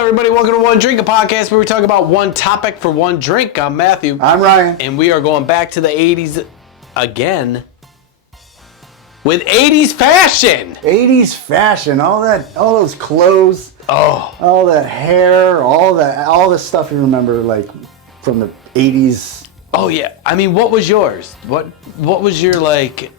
everybody. Welcome to One Drink, a podcast where we talk about one topic for one drink. I'm Matthew. I'm Ryan. And we are going back to the 80s again with 80s fashion. 80s fashion, all those clothes, all that hair, all the stuff you remember, like from the 80s. Oh yeah. I mean, what was yours? What was your like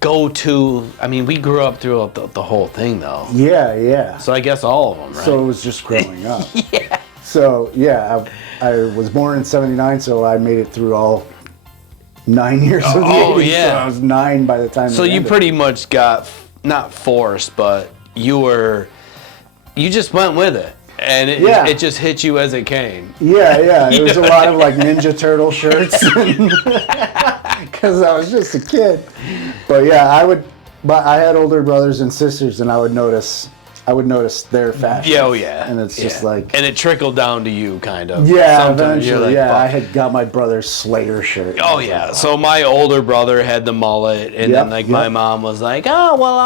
go-to? I mean, we grew up through the whole thing though. Yeah. So I guess all of them, right? So it was just growing up. Yeah. So yeah, I was born in '79, so I made it through all 9 years of the 80s. Yeah. So I was 9 by the time. So you pretty much got not forced, but you just went with it. And it just hit you as it came. Yeah. It was a lot of like Ninja Turtle shirts because I was just a kid. But yeah, I had older brothers and sisters, and I would notice their fashion. Yeah, yeah. And it's just like, and it trickled down to you, kind of. Yeah, sometimes eventually. Like, I had got my brother's Slayer shirt. Oh yeah. So my older brother had the mullet, and then my mom was like, "Oh well,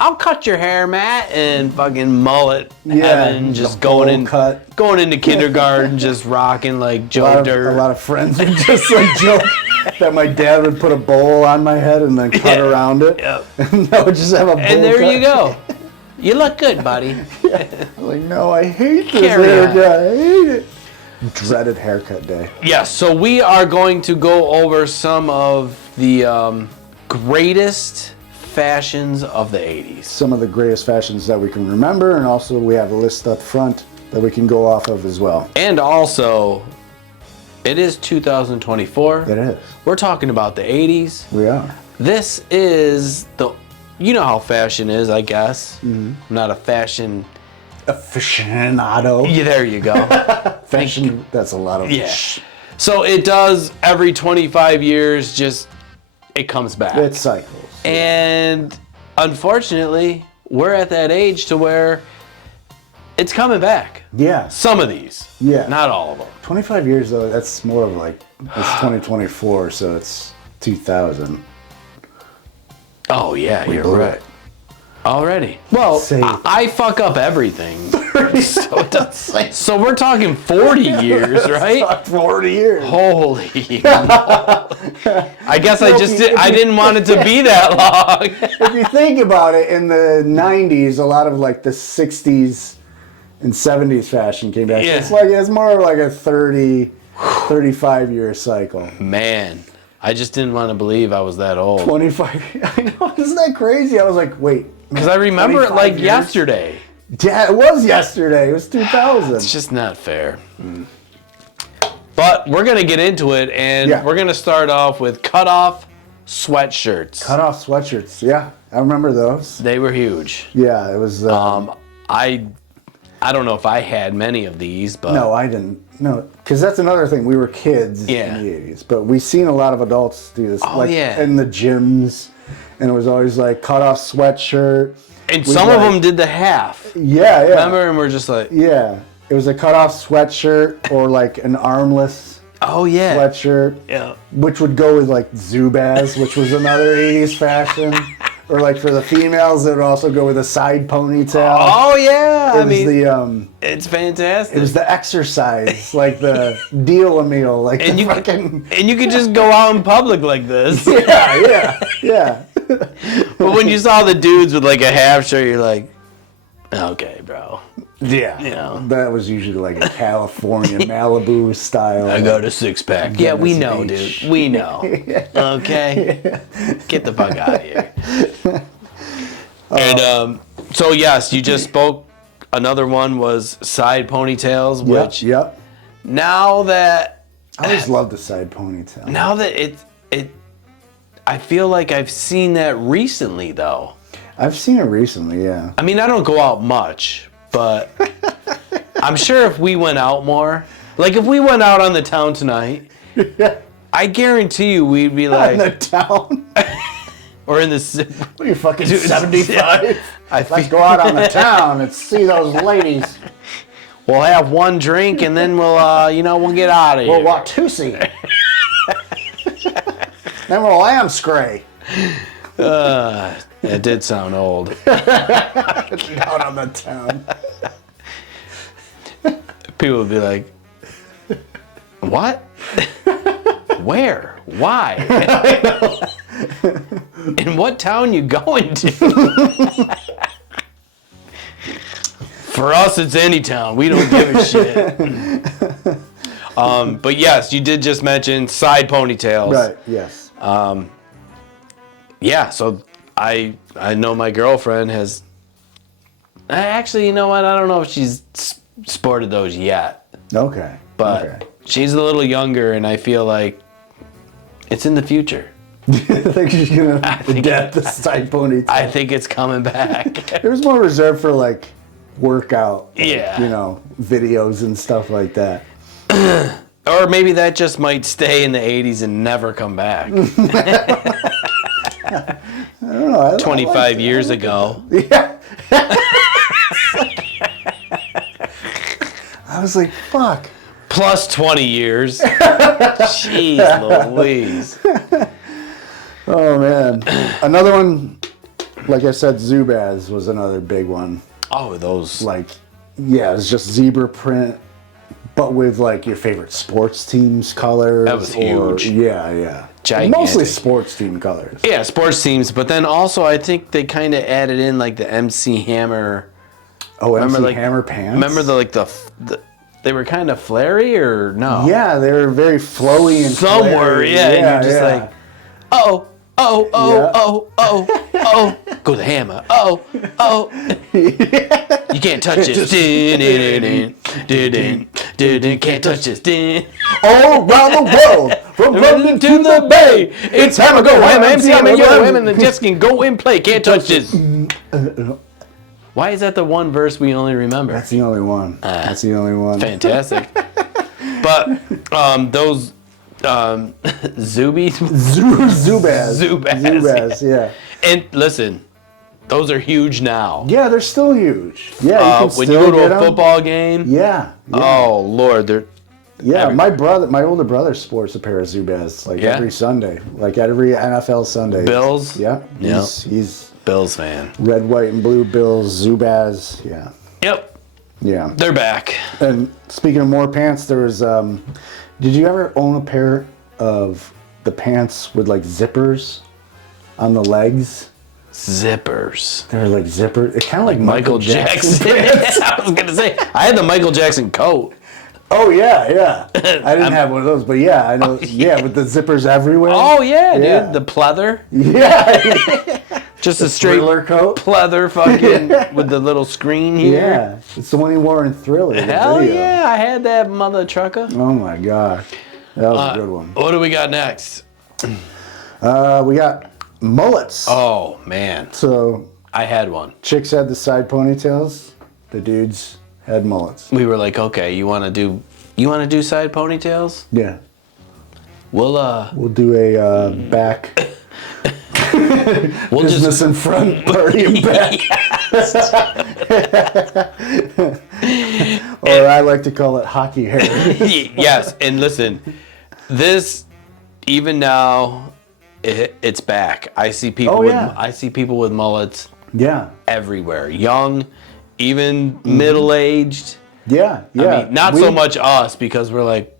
I'll cut your hair, Matt," and fucking mullet heaven, just going into kindergarten, just rocking like Joe Dirt. A lot of friends would just like joke that my dad would put a bowl on my head and then cut around it. Yep. And I would just have a bowl And there cut. you go. You look good, buddy. I'm like, no, I hate this haircut. I hate it. Dreaded haircut day. Yeah, so we are going to go over some of the greatest fashions of the 80s. Some of the greatest fashions that we can remember, and also we have a list up front that we can go off of as well. And also, it is 2024. It is. We're talking about the 80s. We are. This is you know how fashion is, I guess. Mm-hmm. I'm not a fashion aficionado. Yeah, there you go. Fashion, that's a lot of So it does every 25 years, it comes back. It cycles. And unfortunately, we're at that age to where it's coming back. Yeah. Some of these. Yeah. Not all of them. 25 years though, that's more of like, it's 2024, so it's 2000. Oh yeah, you're right. Already. Well, I fuck up everything. So we're talking 40 years, right? 40 years. Holy. I guess I didn't want it to be that long. If you think about it, in the 90s, a lot of like the 60s and 70s fashion came back. Yeah. It's more like a 35 year cycle. Man, I just didn't want to believe I was that old. 25. I know, isn't that crazy? I was like, wait. Because I remember it like years? yesterday. Yeah, it was yesterday. It was 2000. It's just not fair. But we're going to get into it, and we're going to start off with cut-off sweatshirts. Cut-off sweatshirts, yeah. I remember those. They were huge. Yeah, it was... I don't know if I had many of these, but... No, I didn't. No, because that's another thing. We were kids in the 80s, but we've seen a lot of adults do this. In the gyms, and it was always like cut-off sweatshirt. And some of them did the half. Yeah. Remember? And we're just like... Yeah. It was a cut-off sweatshirt or like an armless sweatshirt. Yeah. Which would go with like Zubas, which was another 80s fashion. Or like for the females, it would also go with a side ponytail. Oh yeah, it's fantastic. It was the exercise, like the deal-a-meal, like and you could just go out in public like this. Yeah. But when you saw the dudes with like a half shirt, you're like, okay, bro. Yeah. You know. That was usually like a California Malibu style. I got a six-pack. Yeah, we know, dude. We know. Okay? Get the fuck out of here. And so, yes, you just spoke. Another one was side ponytails, which now that... I always loved the side ponytail. Now that I feel like I've seen that recently, though. I've seen it recently, yeah. I mean, I don't go out much, but I'm sure if we went out more, like if we went out on the town tonight, I guarantee you we'd be like... On the town? Or in the... What are you, fucking 75? Let's go out on the town and see those ladies. We'll have one drink and then we'll get out of here. We'll Watusi. Then we'll Lambscray. It did sound old. Down on the town. People would be like, what? Where? Why? In what town you going to? For us, it's any town. We don't give a shit. But yes, you did just mention side ponytails. Right, yes. Yeah, so I know my girlfriend has... Actually, you know what? I don't know if she's sported those yet. Okay. But she's a little younger, and I feel like it's in the future. I think she's going to adapt the side ponytail. I think it's coming back. It was more reserved for, like, workout, yeah, you know, videos and stuff like that. Or maybe that just might stay in the 80s and never come back. I don't know. 25 years ago. Yeah. I was like, fuck. Plus 20 years. Jeez Louise. Oh, man. Another one, like I said, Zubaz was another big one. Oh, those. Like, yeah, it's just zebra print, but with, like, your favorite sports team's colors. That was huge. Yeah. Gigantic. Mostly sports team colors. Yeah, sports teams. But then also, I think they kind of added in, like, the MC Hammer. Oh, remember, MC Hammer pants? Remember the they were kind of flary, or no? Yeah, they were very flowy and somewhere, flary. yeah. And you're just like, oh. Go the hammer. Oh. You can't touch this. Can't touch this. All around the world, from London to the Bay, it's hammer, go hammer, MC Hammer, yo, hammer, and the Jets can go and play. Can't touch this. Why is that the one verse we only remember? That's the only one. That's the only one. Fantastic. But those Zubaz, yeah. And listen, those are huge now. Yeah, they're still huge. Yeah, you can when you go to a football game. Yeah. Oh Lord, they're. Yeah, everywhere. my older brother sports a pair of Zubaz every Sunday, like every NFL Sunday. Bills. Yeah. He's Bills fan. Red, white, and blue Bills, Zubaz. Yeah. Yep. Yeah. They're back. And speaking of more pants, there was. Did you ever own a pair of the pants with like zippers on the legs? Zippers. They were like zippers. It kind of like Michael Jackson. I was gonna say I had the Michael Jackson coat. Oh yeah. I didn't have one of those, but yeah, I know. Yeah, with the zippers everywhere. Oh yeah, dude, the pleather. Yeah. Just a straight coat. Pleather fucking with the little screen here. Yeah, it's the one he wore in Thriller. Hell yeah, I had that mother trucker. Oh my god, that was a good one. What do we got next? We got mullets. Oh man. So I had one. Chicks had the side ponytails. The dudes had mullets. We were like, okay, you want to do side ponytails? Yeah. We'll do a back. Business in front, party in back. Or I like to call it hockey hair. Yes, and listen, this even now, it's back. I see people. I see people with mullets. Yeah. Everywhere, young, even middle-aged. Yeah. I mean, not so much us because we're like,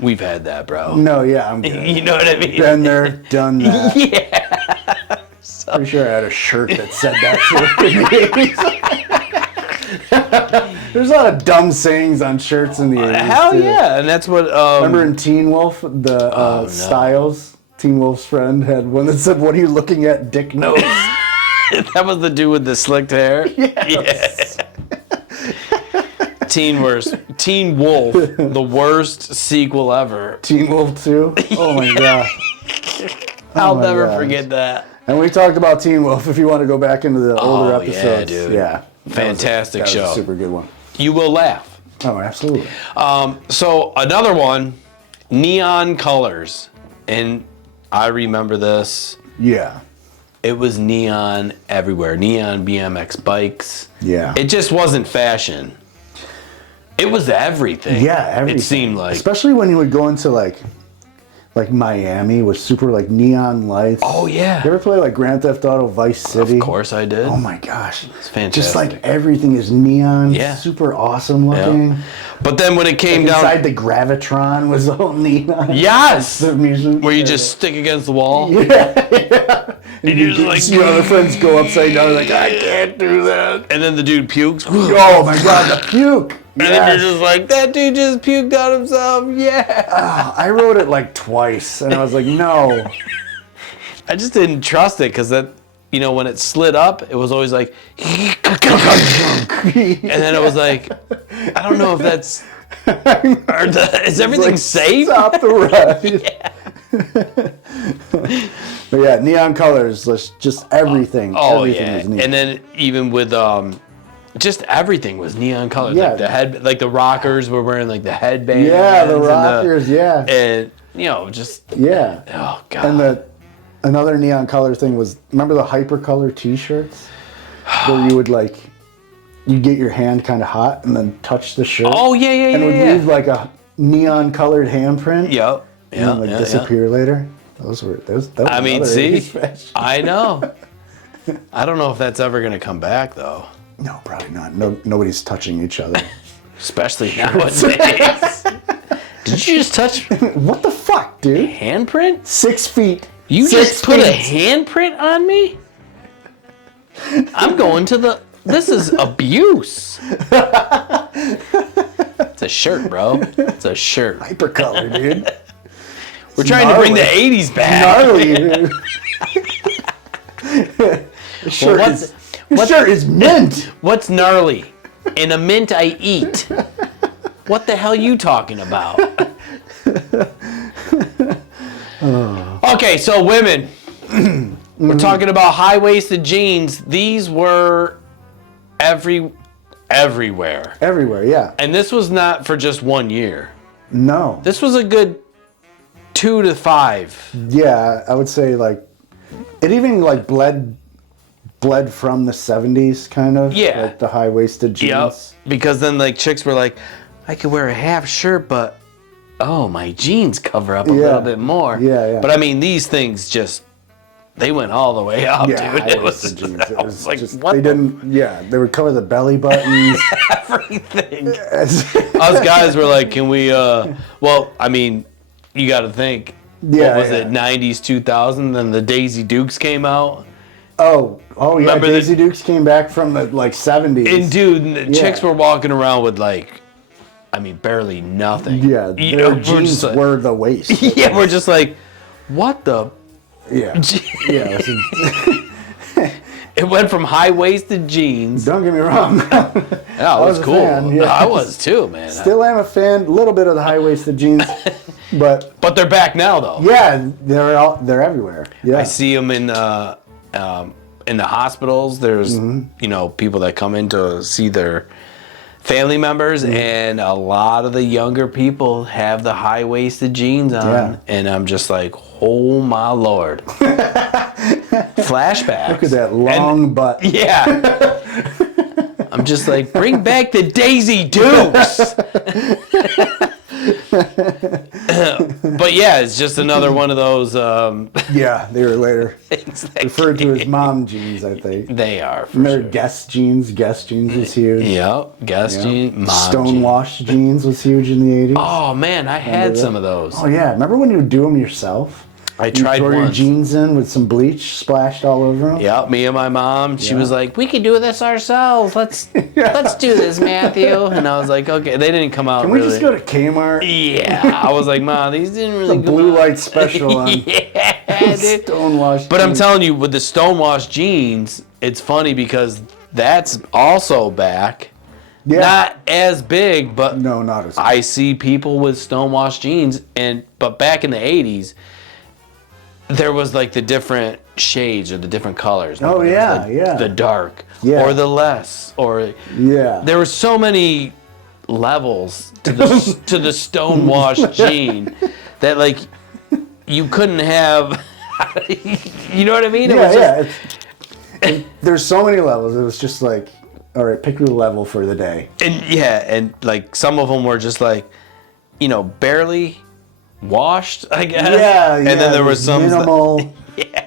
we've had that, bro. No, yeah, I'm good. You know what I mean? Been there, done that. Yeah. Pretty sure I had a shirt that said that shit. There's a lot of dumb sayings on shirts in the 80s. Hell too. yeah, and that's what. Remember in Teen Wolf, the Styles, Teen Wolf's friend, had one that said, "What are you looking at, Dick Nose?" That was the dude with the slicked hair. Yes. Yeah. Teen Wolf, the worst sequel ever. Teen Wolf 2? Oh my god. I'll never forget that. And we talked about Teen Wolf if you want to go back into the older episodes. Yeah, dude. Yeah. Fantastic show. That was a super good one. You will laugh. Oh, absolutely. So another one, neon colors. And I remember this. Yeah. It was neon everywhere. Neon BMX bikes. Yeah. It just wasn't fashion. It was everything. Yeah, everything. It seemed like. Especially when you would go into like like Miami was super like neon lights. Oh yeah. You ever play like Grand Theft Auto Vice City? Of course I did. Oh my gosh. It's fantastic. Just like everything is neon. Yeah. Super awesome looking. Yeah. But then when it came like down inside the Gravitron was all neon. Yes. The music. Where you just stick against the wall. Yeah. And you're you just like, see other friends go upside down like, I can't do that. And then the dude pukes. Oh my god, the puke. And then you're just like, that dude just puked on himself. Yeah. I wrote it like twice, and I was like, no. I just didn't trust it because that, you know, when it slid up, it was always like, and then it was like, I don't know if that's, is everything like, safe? Stop the ride. Yeah. But yeah, neon colors, just everything. Oh everything yeah. was neon. And then even with just everything was neon colors. Yeah. Like the head, like the rockers were wearing like the headbands. Yeah, the rockers. Yeah. And you know, just yeah. Oh god. And another neon color thing was, remember the hypercolor T-shirts, where you would like, you get your hand kind of hot and then touch the shirt. Oh yeah, and it would leave like a neon colored handprint. Yep. And then, like disappear later. Those were I mean, see, 80s fashion. I know. I don't know if that's ever gonna come back though. No, probably not. No, nobody's touching each other. Especially nowadays. Did you just touch What the fuck, dude? handprint? 6 feet. You 6 just put a feet. handprint on me? I'm going to the. This is abuse. It's a shirt, bro. It's a shirt. Hypercolor, dude. We're trying to bring the 80s back. Gnarly, dude. This shirt is mint. What's gnarly? In a mint I eat. What the hell you talking about? Okay, so women. We're talking about high-waisted jeans. These were everywhere. Everywhere, yeah. And this was not for just 1 year. No. This was a good 2 to 5. Yeah, I would say like it even like bled from the 70s kind of. Yeah. Like the high-waisted jeans. Yep. Because then like chicks were like, I could wear a half shirt, but oh, my jeans cover up a little bit more. Yeah, yeah. But I mean, these things just, they went all the way up, dude. It was, high-waisted jeans. I was like, just, what they the didn't. Yeah, they would cover the belly buttons. everything. Us guys were like, can we, well, I mean, you got to think, Yeah, what was yeah. it, 90s, 2000, then the Daisy Dukes came out. Oh yeah. Remember Daisy Dukes came back from the like 70s. And dude, the chicks were walking around with like, I mean, barely nothing. Yeah, You their know, we're jeans just like, were the waist. yeah, we're just like, what the? Yeah. Yeah. It went from high-waisted jeans. Don't get me wrong. Yeah, it was cool. Fan, yeah. I was too, man. Still am a fan. A little bit of the high-waisted jeans, but But they're back now, though. yeah, they're everywhere. Yeah. I see them in the hospitals. There's you know, people that come in to see their family members, and a lot of the younger people have the high-waisted jeans on, Yeah. and I'm just like, oh my lord. Flashbacks. Look at that long butt. Yeah. I'm just like, bring back the Daisy Dukes. But yeah, it's just another one of those. Yeah, they were later Exactly. referred to as mom jeans, I think. They are. For And they're sure. Guess jeans. Guess jeans was huge. Yep. Guess jeans. Mom Stonewashed jeans was huge in the 80s. Oh man, I had some of those. Oh yeah, remember when you would do them yourself? I You tried throw your once. jeans in with some bleach splashed all over them. Yep, me and my mom. She was like, "We could do this ourselves. Let's do this, Matthew." And I was like, "Okay." They didn't come out. Can we really. just go to Kmart? Yeah, I was like, "Mom, these didn't really." The go blue out." light special on Yeah, dude. stonewashed. But I'm jeans. telling you, with the stonewashed jeans, it's funny because that's also back. Yeah. Not as big, but No, not as. I see people with stonewashed jeans, but back in the 80s, there was like the different shades or the different colors. Oh, There was, yeah, like, yeah. the dark Yeah. or the less, or Yeah. there were so many levels to the stonewashed jean that like you couldn't have. You know what I mean? It was just, There's so many levels. It was just like, all right, pick your level for the day. and like some of them were just like, you know, barely washed, I guess. Yeah, and then there was some minimal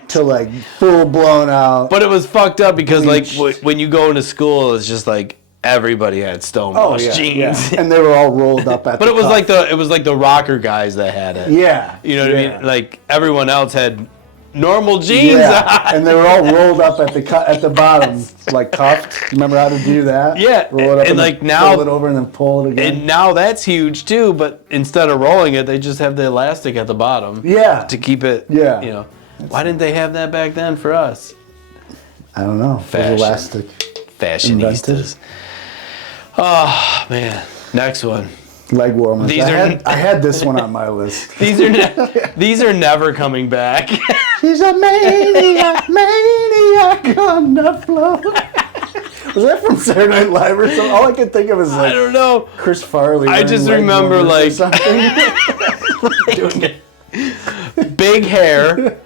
to like full blown out. But it was fucked up because bleached. like when you go into school, it's just like everybody had stonewashed jeans. Yeah. And they were all rolled up at but the it was cuff. like the rocker guys that had it. Yeah. You know what I mean? Like everyone else had normal jeans on. And they were all rolled up at the bottom, like cuffed. Remember how to do that? Yeah. Roll it up and like now pull it over and then pull it again. And now that's huge too, but instead of rolling it, they just have the elastic at the bottom. Yeah. To keep it. Yeah. You know. Why didn't they have that back then for us? I don't know. Fashion. Elastic. Fashionistas. Oh man. Next one. Leg warmers. I had this one on my list. These are never coming back. She's a maniac on the floor. Was that from Saturday Night Live or something? All I can think of is like I don't know. Chris Farley. I just remember like doing it. Big hair,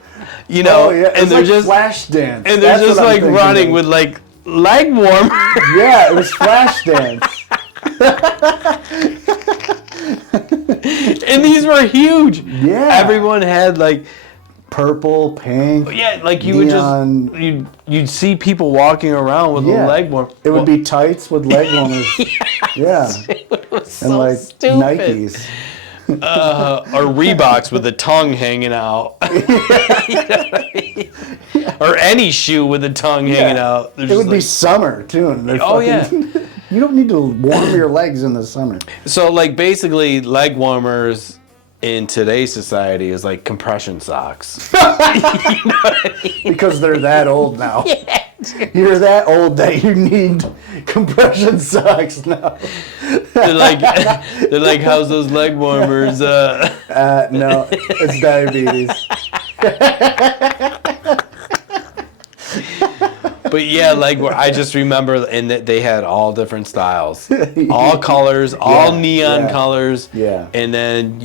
you know, and they're like just flash dance. And they're just like running with like leg warmers. Yeah, it was flash dance. And these were huge. Yeah. Everyone had like purple, pink. Yeah, like you neon. would just you'd see people walking around with a leg warmer. It would be tights with leg warmers. Yeah. It was so and like stupid. Nikes. Or Reeboks with the tongue hanging out. Or any shoe with the tongue hanging out. It would be summer too. And you don't need to warm your legs in the summer. So like basically leg warmers in today's society is like compression socks. You know what I mean? Because they're that old now. Yeah. You're that old that you need compression socks now. They're like, how's those leg warmers? No, it's diabetes. But yeah, like I just remember, and they had all different styles, all colors, all neon colors. Yeah. And then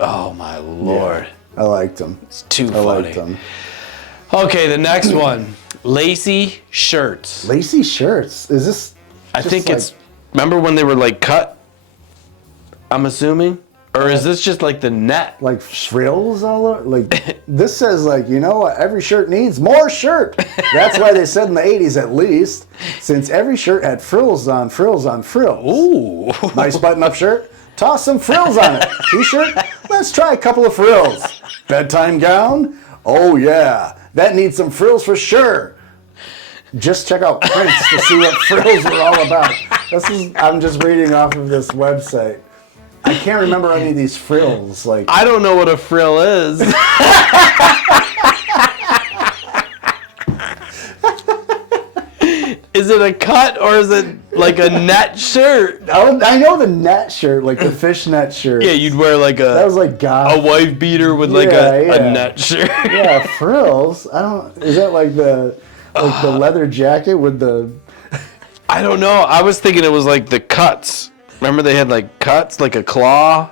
oh my lord, I liked them. It's too funny. I liked them. Okay, the next one, lacy shirts. Lacy shirts. Is this? I think it's. Remember when they were like cut? I'm assuming. Or is this just like the net? Like frills all over? Like, this says like, you know what every shirt needs? More shirt. That's why they said in the 80s at least, since every shirt had frills on frills on frills. Ooh. Nice button-up shirt. Toss some frills on it. T-shirt? Let's try a couple of frills. Bedtime gown? Oh yeah. That needs some frills for sure. Just check out Prince to see what frills are all about. I'm just reading off of this website. I can't remember any of these frills. Like I don't know what a frill is. Is it a cut or is it like a net shirt? I know the net shirt, like the fishnet shirt. Yeah, you'd wear like that was like a wife beater with like a net shirt. Yeah, frills. Is that like the leather jacket with the? I don't know. I was thinking it was like the cuts. Remember they had like cuts, like a claw?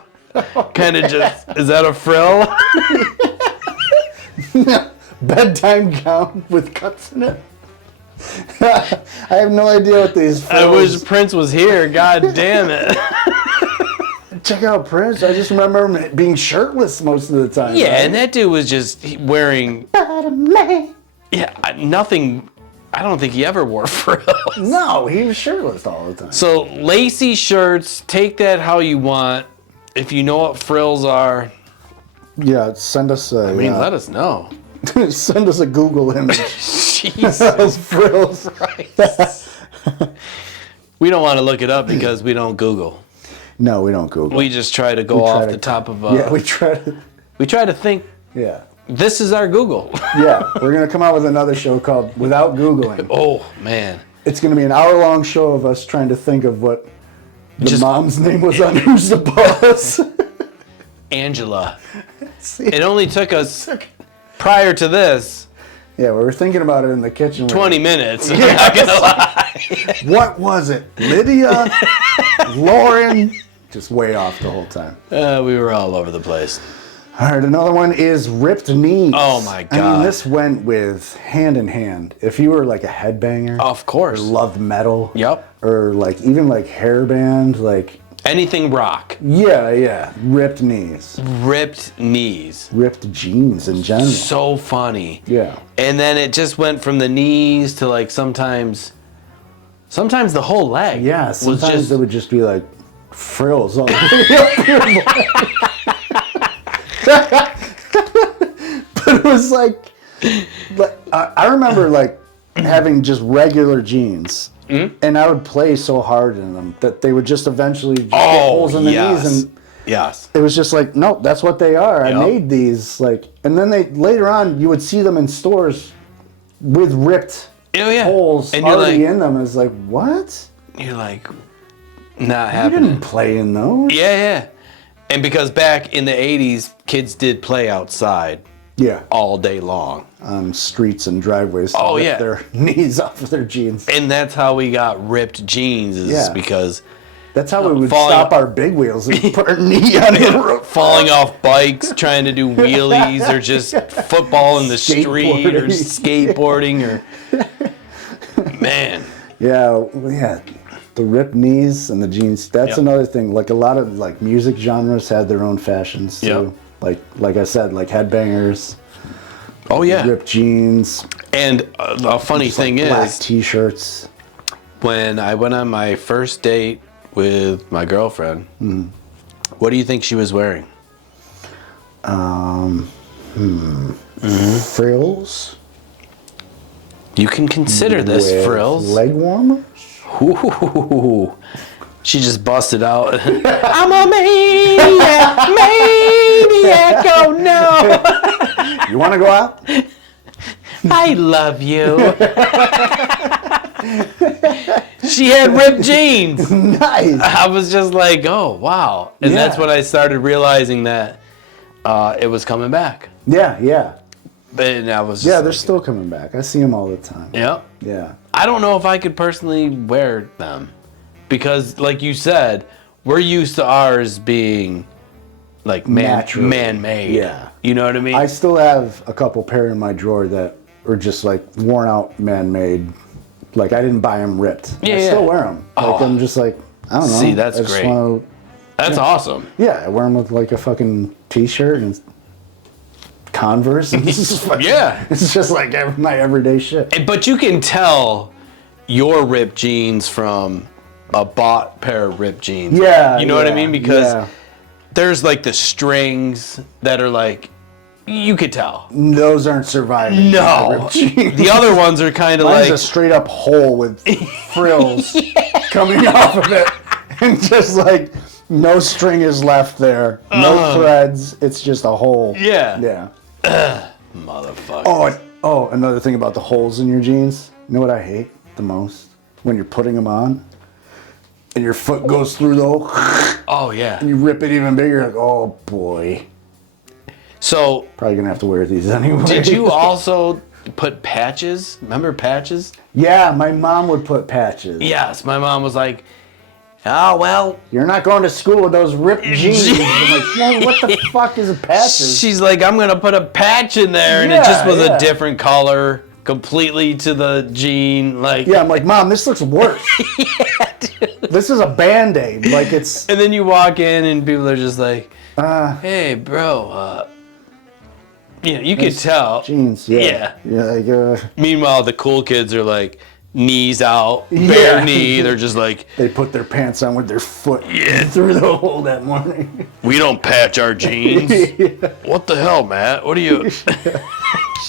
Kind of just, is that a frill? Bedtime gown with cuts in it? I have no idea what these frills. I wish Prince was here, god damn it. Check out Prince. I just remember him being shirtless most of the time. Yeah, right? and that dude was just wearing... nothing... I don't think he ever wore frills. No, he was shirtless all the time. So lacy shirts, take that how you want. If you know what frills are, yeah, send us a. let us know. Send us a Google image. Jesus, frills. Christ. We don't want to look it up because we don't Google. No, we don't Google. We just try to go off the top of. Yeah, we try to. We try to think. Yeah. This is our Google. Yeah, we're going to come out with another show called Without Googling. Oh, man. It's going to be an hour-long show of us trying to think of what the mom's name was on Who's the Boss. Angela. It only took us, prior to this... Yeah, we were thinking about it in the kitchen. 20 minutes, I'm not going to lie. What was it? Lydia? Lauren? Just way off the whole time. We were all over the place. All right, another one is ripped knees. Oh my god! I mean, this went with hand in hand. If you were like a headbanger, of course, or loved metal, yep, or like even like hairband, like Anything rock. Yeah. Ripped knees. Ripped knees. Ripped jeans in general. So funny. Yeah. And then it just went from the knees to like sometimes the whole leg. Yeah, sometimes was just, it would just be like frills all the way up your But it was like I remember like having just regular jeans. Mm-hmm. And I would play so hard in them that they would just eventually just get holes in the knees, and it was just like, nope, that's what they are. Yep. I made these, like, and then later on you would see them in stores with ripped holes and already in them. It's like, what? You're like, not happening. You didn't play in those. Yeah. And because back in the 80s, kids did play outside. Yeah. All day long. On streets and driveways to rip their knees off of their jeans. And that's how we got ripped jeans, because... That's how we would stop our big wheels and put our knee on the road. Falling off bikes, trying to do wheelies, or just football in the street, or skateboarding, or... Man. Yeah. The ripped knees and the jeans. That's another thing. Like, a lot of, like, music genres had their own fashions, too. Yep. Like I said, like headbangers. Oh yeah. Ripped jeans. And a funny thing is, black t-shirts. When I went on my first date with my girlfriend, what do you think she was wearing? Frills. You can consider this with frills. Leg warmers. Ooh. She just busted out. I'm a maniac, oh no. You want to go out? I love you. She had ripped jeans. Nice. I was just like, oh, wow. And that's when I started realizing that it was coming back. Yeah. And I was they're still coming back. I see them all the time. Yep. Yeah. I don't know if I could personally wear them. Because, like you said, we're used to ours being, like, man-made. Yeah. You know what I mean? I still have a couple pair in my drawer that are just, like, worn out, man-made. Like, I didn't buy them ripped. I still wear them. Like, I'm just like, I don't know. See, that's great. That's awesome. Yeah, I wear them with, like, a fucking T-shirt and Converse. And it's just, like, my everyday shit. But you can tell your ripped jeans from... a bought pair of ripped jeans. Yeah. You know what I mean? Because there's like the strings that are like, you could tell. Those aren't surviving. No. The other ones are kind of like. Mine's a straight up hole with frills coming off of it. And just like, no string is left there. No threads. It's just a hole. Yeah. Motherfucker. Oh, another thing about the holes in your jeans. You know what I hate the most? When you're putting them on. And your foot goes through though. Oh yeah. And you rip it even bigger. Like, oh boy. So probably gonna have to wear these anyway. Did you also put patches? Remember patches? Yeah, my mom would put patches. Yes, my mom was like, oh well. You're not going to school with those ripped jeans. I'm like, man, what the fuck is a patch? She's like, I'm gonna put a patch in there, and it just was a different color. Completely to the jean, like. Yeah, I'm like, Mom, this looks worse. Dude. This is a Band-Aid, like it's. And then you walk in and people are just like, hey, bro, you could tell. Jeans, yeah. Like, Meanwhile, the cool kids are like, knees out, bare knee. They're just like. They put their pants on with their foot through the hole that morning. We don't patch our jeans. What the hell, Matt? What are you.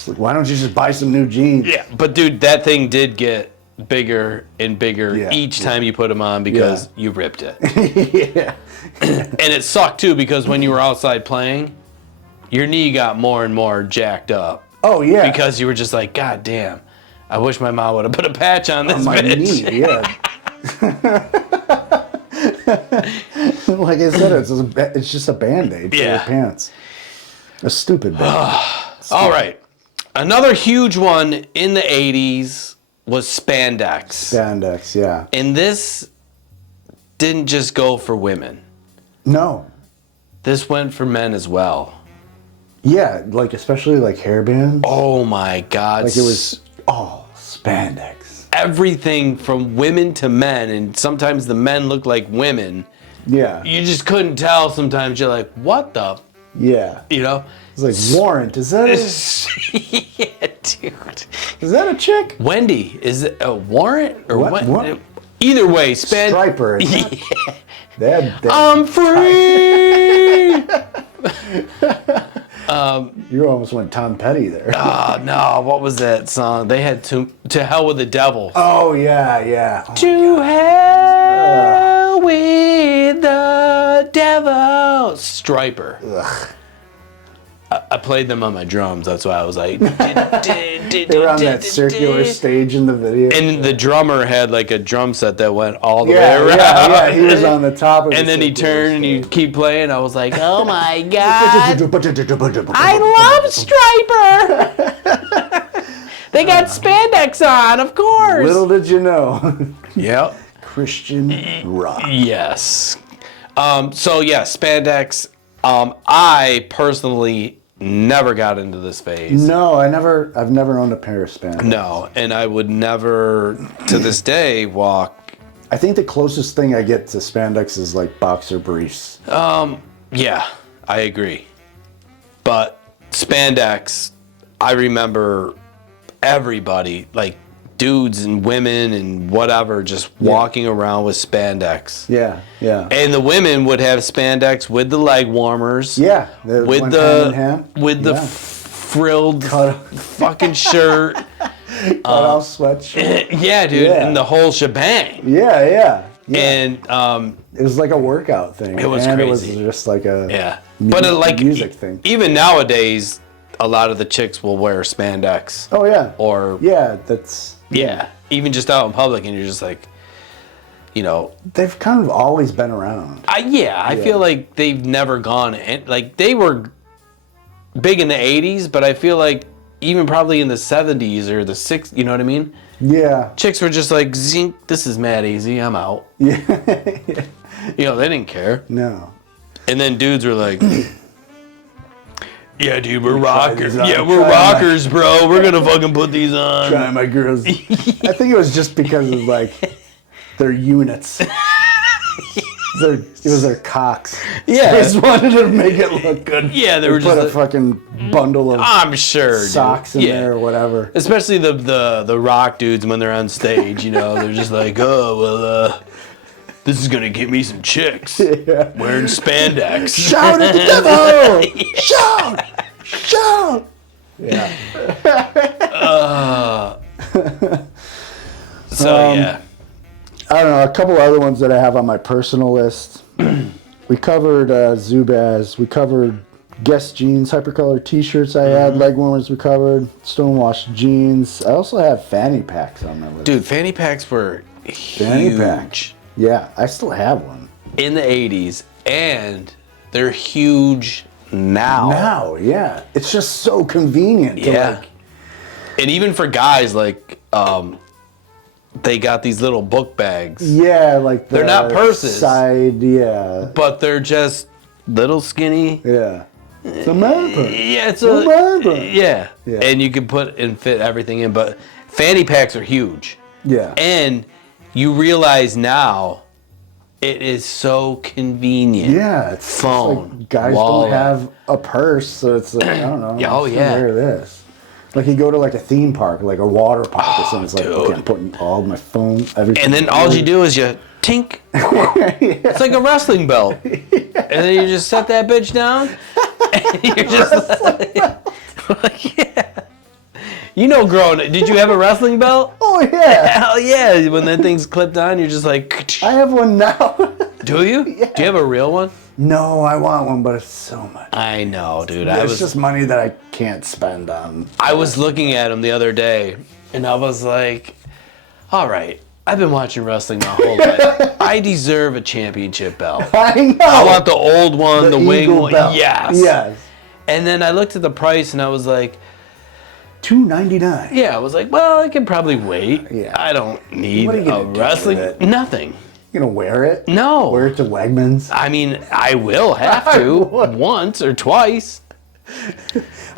Like, why don't you just buy some new jeans? Yeah, but dude, that thing did get bigger and bigger each time you put them on because you ripped it. And it sucked too because when you were outside playing, your knee got more and more jacked up. Oh yeah. Because you were just like, God damn, I wish my mom would have put a patch on this my bitch. Knee, Like I said, it's just a Band-Aid for your pants. A stupid Band-Aid. All right. Another huge one in the 80s was spandex. Spandex, yeah. And this didn't just go for women. No. This went for men as well. Yeah, like especially like hairbands. Oh my God. Like it was spandex. Everything from women to men, and sometimes the men look like women. Yeah. You just couldn't tell sometimes. You're like, what the? Yeah. You know? It's like, Warrant, is that yeah, dude. Is that a chick? Wendy, is it a Warrant? Or what? Either way, Striper. Yeah. I'm free! You almost went Tom Petty there. Oh, no. What was that song? They had To Hell with the Devil. Oh, yeah. Oh, to hell with the devil. Striper. Ugh. I played them on my drums. That's why I was like. They were on that circular stage in the video. And the drummer had like a drum set that went all the way around. Yeah, he was on the top of it. And then he turned and he'd keep playing. I was like, oh my God. I love Striper. They got spandex on, of course. Little did you know. Yep. Christian rock. Yes. So yeah, spandex. I personally never got into this phase. No, I've never owned a pair of spandex. No, and I would never, to this day, walk. I think the closest thing I get to spandex is like boxer briefs. Yeah, I agree. But spandex, I remember everybody, like dudes and women and whatever, just walking around with spandex. Yeah. And the women would have spandex with the leg warmers. Yeah. With the frilled fucking shirt. Cut off sweatshirt. Yeah, dude, and the whole shebang. Yeah. And it was like a workout thing. It was crazy. crazy. It was just like a music thing. Even nowadays, a lot of the chicks will wear spandex. Oh yeah. Or even just out in public, and you're just like, you know, they've kind of always been around. I feel like they've never gone. Like they were big in the 80s, but I feel like even probably in the 70s or the 60s, you know what I mean? Yeah. Chicks were just like, zink, this is mad easy, I'm out. Yeah. You know, they didn't care. No. And then dudes were like, yeah, dude, we're rockers. Yeah, we're rockers, bro. We're going to fucking put these on. Trying my girls. I think it was just because of, like, their units. It was their cocks. Yeah. They just wanted to make it look good. Yeah, they were put just a fucking bundle of I'm sure, socks in there or whatever. Especially the rock dudes when they're on stage, you know. They're just like, oh, well, this is going to get me some chicks wearing spandex. Shout at the devil! Shout! Shout! Yeah. Yeah. I don't know, a couple other ones that I have on my personal list. We covered Zubaz. We covered Guess jeans, hypercolor t-shirts I had. Leg warmers we covered. Stonewashed jeans. I also have fanny packs on my list. Dude, fanny packs were fanny huge. Pack. Yeah, I still have one. In the 80s, and they're huge now. Now, yeah. It's just so convenient. Yeah. And even for guys, like, they got these little book bags. Yeah, like they're not purses. Side, yeah. But they're just little skinny. Yeah. It's a marathon. Yeah, it's a marathon. Yeah. And you can put and fit everything in. But fanny packs are huge. Yeah. And you realize now it is so convenient. Yeah, it's phone. Like guys wallet. don't have a purse, so it's like, I don't know. Oh, yeah. Wear this. Like you go to like a theme park, like a water park or something. It's like, okay, I'm putting all my phone, everything. And then all you do is you tink. It's like a wrestling belt. And then you just set that bitch down. And you're just like, yeah. You know, did you have a wrestling belt? Oh, yeah. Hell yeah. When that thing's clipped on, you're just like... I have one now. Do you? Yeah. Do you have a real one? No, I want one, but it's so much. I know, dude. It's just money that I can't spend on. I was looking at them the other day, and I was like, all right, I've been watching wrestling my whole life. I deserve a championship belt. I know. I want the old one, the wing one. Belt. Yes. And then I looked at the price, and I was like... $2.99. Yeah, I was like, well, I can probably wait. Yeah. I don't need a wrestling... Nothing. You gonna wear it? No. Wear it to Wegmans? I mean, I will have to once or twice.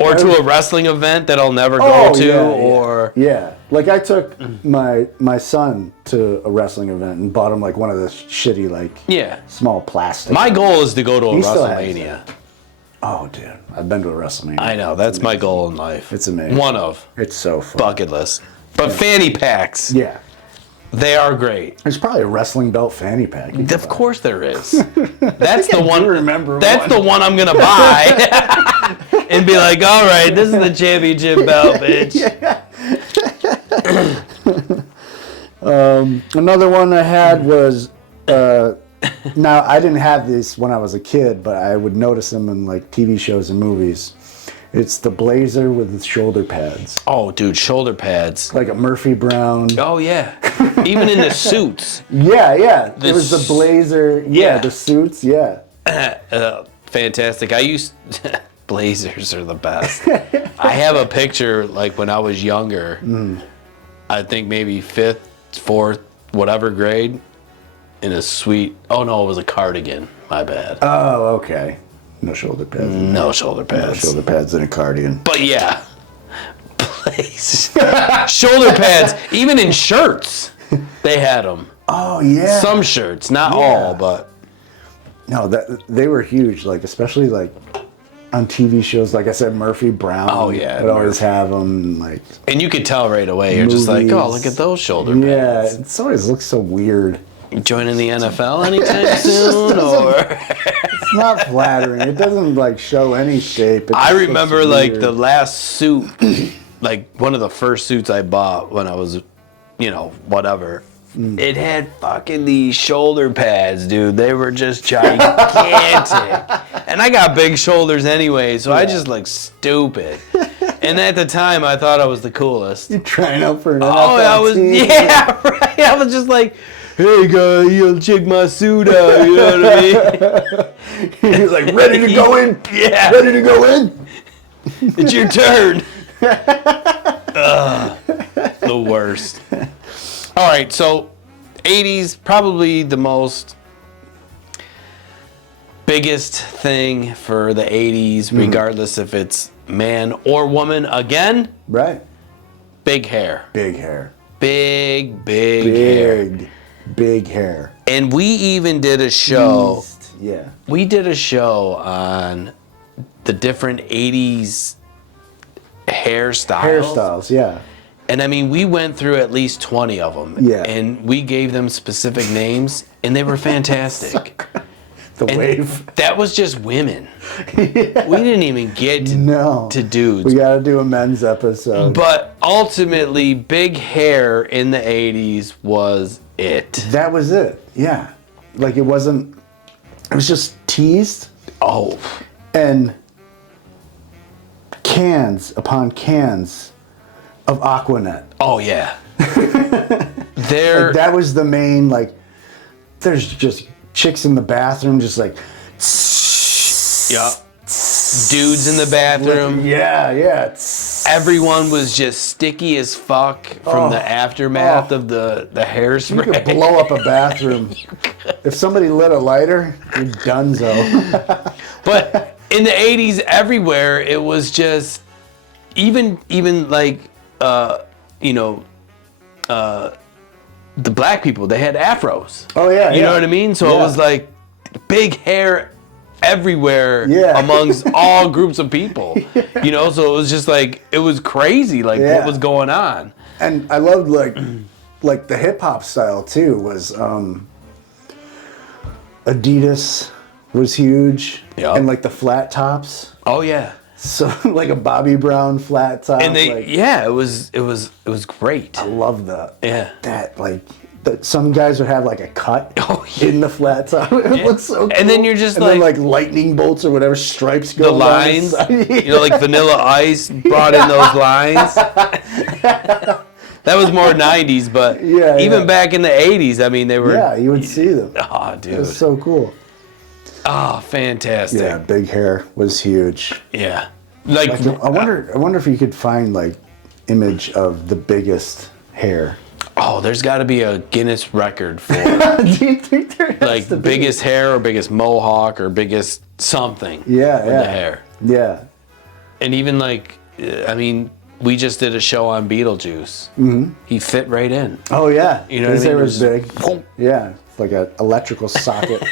Or to a wrestling event that I'll never go to, Yeah. Like I took my son to a wrestling event and bought him like one of the shitty small plastic. My goal is to go to a WrestleMania. Oh, dude. I've been to a WrestleMania. I know. That's my goal in life. It's amazing. One of. It's so fun. Bucket list. But fanny packs. Yeah. They are great. There's probably a wrestling belt fanny pack. Of course there is. That's the one. Remember that's the one I'm gonna buy, and be like, all right, this is the championship belt, bitch. Another one I had was. Now I didn't have these when I was a kid, but I would notice them in like TV shows and movies. It's the blazer with the shoulder pads. Oh, dude, shoulder pads. Like a Murphy Brown. Oh, yeah. Even in the suits. Yeah. It was the blazer. Yeah, the suits. Yeah. Fantastic. Blazers are the best. I have a picture, like, when I was younger. I think maybe 5th, 4th, whatever grade. In a sweet... Oh, no, it was a cardigan. My bad. Oh, okay. No shoulder pads. No shoulder pads. No shoulder pads in a cardigan. But yeah, shoulder pads. Even in shirts, they had them. Oh yeah. Some shirts, not all, but no, they were huge. Like especially like on TV shows. Like I said, Murphy Brown. Oh yeah, would always have them. Like, and you could tell right away. You're just like, oh, look at those shoulder pads. Yeah, it always looks so weird. Joining the NFL anytime soon, or it's not flattering. It doesn't like show any shape. I remember like the last suit, like one of the first suits I bought when I was, whatever. It had fucking these shoulder pads, dude. They were just gigantic, and I got big shoulders anyway, so I just looked stupid. And at the time, I thought I was the coolest. You're trying out for an NFL team. Yeah, right. I was just like, hey guy, you'll check my suit out, you know what I mean? He's like, ready to go in? Yeah. Ready to go in? It's your turn. The worst. All right, so 80s, probably the most biggest thing for the 80s, regardless if it's man or woman. Again, right? Big hair. Big hair. Big hair. Big hair. And we even did a show. Yeah. We did a show on the different 80s hairstyles. Hairstyles, yeah. And I mean, we went through at least 20 of them. Yeah. And we gave them specific names, and they were fantastic. The wave. That was just women. Yeah. We didn't even get to dudes. We got to do a men's episode. But ultimately, big hair in the 80s was it. That was it. Yeah. Like it was just teased. Oh. And cans upon cans of Aquanet. Oh, yeah. That was the main, like, there's just chicks in the bathroom just like... Yep. Dudes in the bathroom. Yeah. Everyone was just sticky as fuck from the aftermath of the hairspray. You could blow up a bathroom. If somebody lit a lighter, you're donezo. But in the 80s, everywhere, it was just... Even like... the black people, they had afros. Oh yeah, you know what I mean? So it was like big hair everywhere amongst all groups of people. You know, so it was just like it was crazy, like what was going on. And I loved like the hip hop style too. Was Adidas was huge, and like the flat tops. Oh yeah. So like a Bobby Brown flat top. And it was great. I love that. Yeah. Some guys would have like a cut in the flat top. It looks so cool. And then you're just then like lightning bolts or whatever stripes go the lines. Like Vanilla Ice brought in those lines. That was more 90s, but even back in the 80s, I mean, they were... Yeah, you would see them. Oh, dude. It was so cool. Oh, fantastic. Yeah, big hair was huge. Yeah. Like I wonder if you could find like image of the biggest hair. Oh, there's got to be a Guinness record for Do you think there has like to biggest hair or biggest mohawk or biggest something. Yeah, with the hair. Yeah. And even like, I mean, we just did a show on Beetlejuice. Mm-hmm. He fit right in. Oh yeah, you know what I mean? His hair was big. Yeah, like an electrical socket.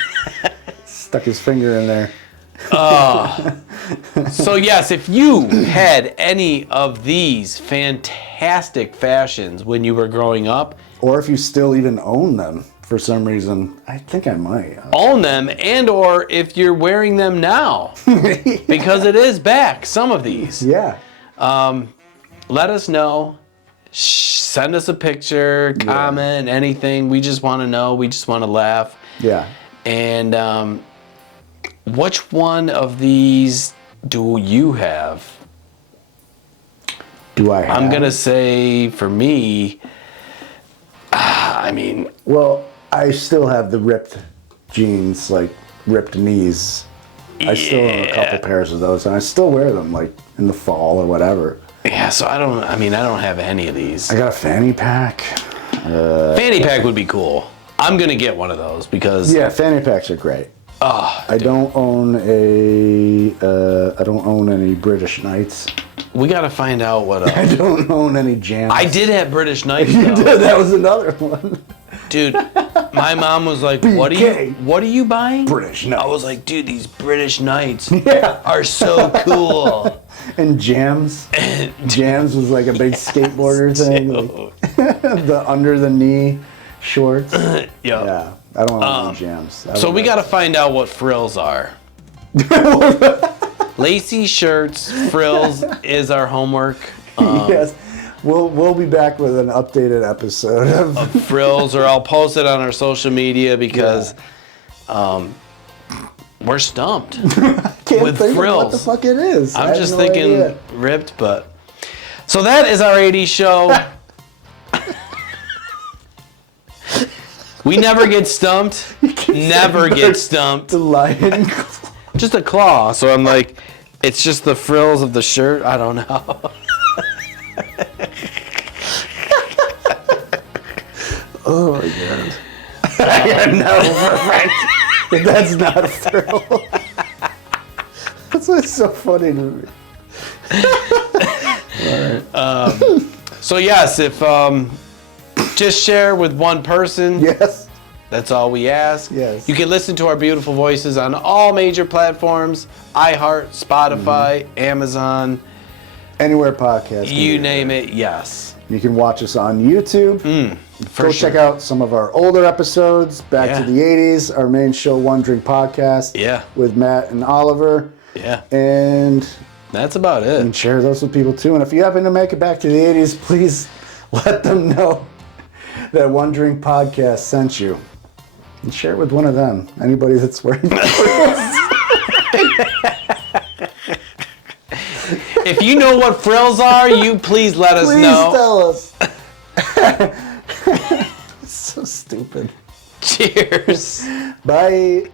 Stuck his finger in there. So yes, if you had any of these fantastic fashions when you were growing up, or if you still even own them for some reason, I think I might own them, and or if you're wearing them now, because it is back. Some of these, yeah. Let us know. Send us a picture, comment, anything. We just want to know. We just want to laugh. Yeah. And which one of these do you have? Do I have? I'm going to say, for me, I mean... Well, I still have the ripped jeans, like ripped knees. I still own a couple pairs of those, and I still wear them, like, in the fall or whatever. Yeah, so I don't have any of these. I got a fanny pack. Fanny pack would be cool. I'm going to get one of those because... Yeah, fanny packs are great. Oh, I don't own any British Knights. We got to find out what... I don't own any jams. I did have British Knights, You though. did? That was another one. Dude, my mom was like, what are you buying? British Knights. I was like, dude, these British Knights are so cool. And jams. Jams was like a big skateboarder thing. Like, the under the knee shorts. Yeah. I don't own any jams. So we got to find out what frills are. Lacy shirts, frills is our homework. Yes. We'll be back with an updated episode of frills, or I'll post it on our social media because we're stumped with think frills. What the fuck it is? I'm just thinking ripped, but so that is our 80s show. We never get stumped. Never get stumped. The lion. Just a claw. So I'm like, it's just the frills of the shirt. I don't know. Oh my god. I know for a fact that's not a frill. That's what's so funny to me. All right. So yes, if just share with one person. Yes. That's all we ask. Yes. You can listen to our beautiful voices on all major platforms: iHeart, Spotify, Amazon. Anywhere podcast. You name it, yes. You can watch us on YouTube. Go check out some of our older episodes, back to the 80s, our main show, One Drink Podcast. Yeah. With Matt and Oliver. Yeah. And that's about it. And share those with people too. And if you happen to make it back to the 80s, please let them know that One Drink Podcast sent you. And share it with one of them. Anybody that's wearing frills. If you know what frills are, you please let us know. Please tell us. So stupid. Cheers. Bye.